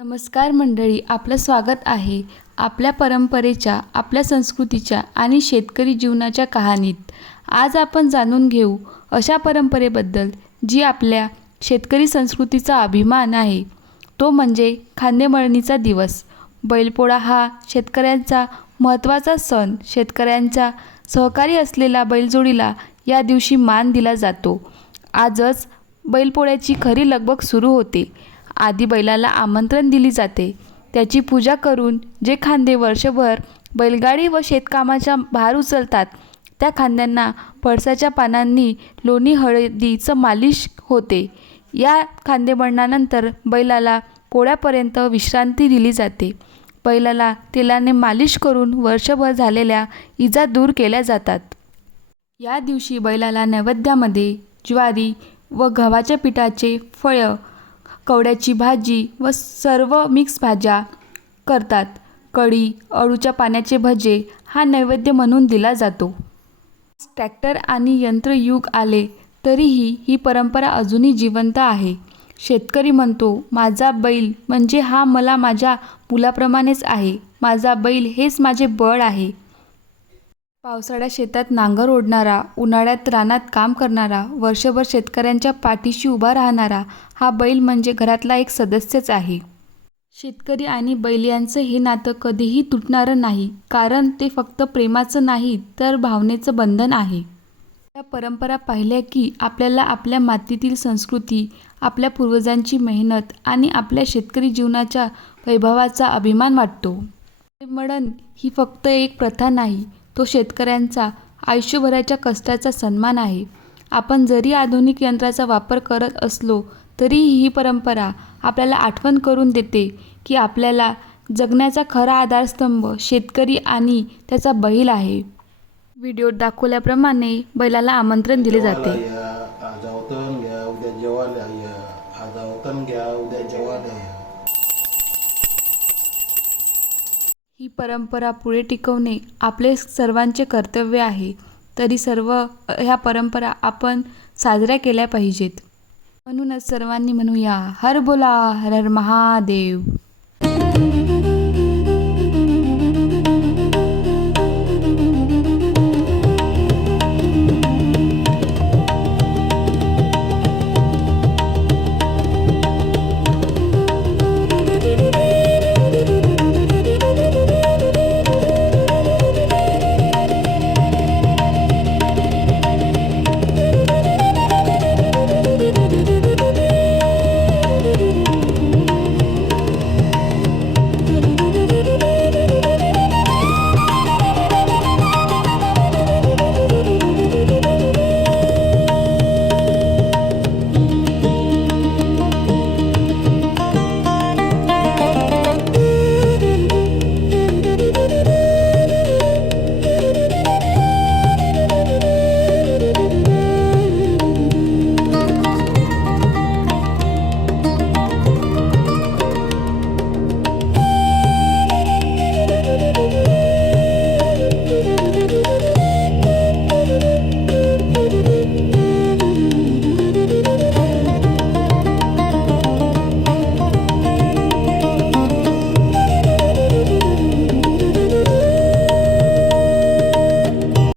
नमस्कार मंडळी आपलं स्वागत आहे आपल्या परंपरेच्या आपल्या संस्कृतीच्या आणि शेतकरी जीवनाच्या कहाणीत. आज आपण जाणून घेऊ अशा परंपरेबद्दल जी आपल्या शेतकरी संस्कृतीचा अभिमान आहे. तो म्हणजे खांदेमळणीचा दिवस. बैलपोळा हा शेतकऱ्यांचा महत्त्वाचा सण. शेतकऱ्यांचा सहकारी असलेला बैलजोडीला या दिवशी मान दिला जातो. आजच बैलपोळ्याची खरी लगबग सुरू होते. आधी बैलाला आमंत्रण दिली जाते. त्याची पूजा करून जे खांदे वर्षभर बैलगाडी व शेतकामाचा भार उचलतात त्या खांद्यांना पळसाच्या पानांनी लोणी हळदीचं मालिश होते. या खांदेमळणानंतर बैलाला पोळ्यापर्यंत विश्रांती दिली जाते. बैलाला तेलाने मालिश करून वर्षभर झालेल्या इजा दूर केल्या जातात. या दिवशी बैलाला नैवेद्यामध्ये ज्वारी व गव्हाच्या पिठाचे फळं कवड्याची भाजी व सर्व मिक्स भाज्या करतात. कढी अळूच्या पाण्याचे भजे हा नैवेद्य म्हणून दिला जातो. ट्रॅक्टर आणि यंत्रयुग आले तरीही ही परंपरा अजूनही जिवंत आहे. शेतकरी म्हणतो माझा बैल म्हणजे हा मला माझ्या मुलाप्रमाणेच आहे. माझा बैल हेच माझे बळ आहे. पावसाळ्यात शेतात नांगर ओढणारा उन्हाळ्यात रानात काम करणारा वर्षभर शेतकऱ्यांच्या पाठीशी उभा राहणारा हा बैल म्हणजे घरातला एक सदस्यच आहे. शेतकरी आणि बैल यांचं हे नातं कधीही तुटणारं नाही कारण ते फक्त प्रेमाचं नाही तर भावनेचं बंधन आहे. या परंपरा पाहिल्या की आपल्याला आपल्या मातीतील संस्कृती आपल्या पूर्वजांची मेहनत आणि आपल्या शेतकरी जीवनाच्या वैभवाचा अभिमान वाटतो. मळण ही फक्त एक प्रथा नाही तो शेतकऱ्यांचा आयुष्यभराच्या कष्टाचा सन्मान आहे. आपण जरी आधुनिक यंत्राचा वापर करत असलो तरीही ही परंपरा आपल्याला आठवण करून देते की आपल्याला जगण्याचा खरा आधारस्तंभ शेतकरी आणि त्याचा बैल आहे. व्हिडिओत दाखवल्याप्रमाणे बैलाला आमंत्रण दिले जाते. आज अवतरण घ्या उद्या जेवायला या आज अवतरण घ्या उद्या जेवायला या. ही परंपरा पुढे टिकवणे आपले सर्वांचे कर्तव्य आहे. तरी सर्व ह्या परंपरा आपण साजऱ्या केल्या पाहिजेत. म्हणूनच सर्वांनी म्हणूया हर बोला हर हर महादेव.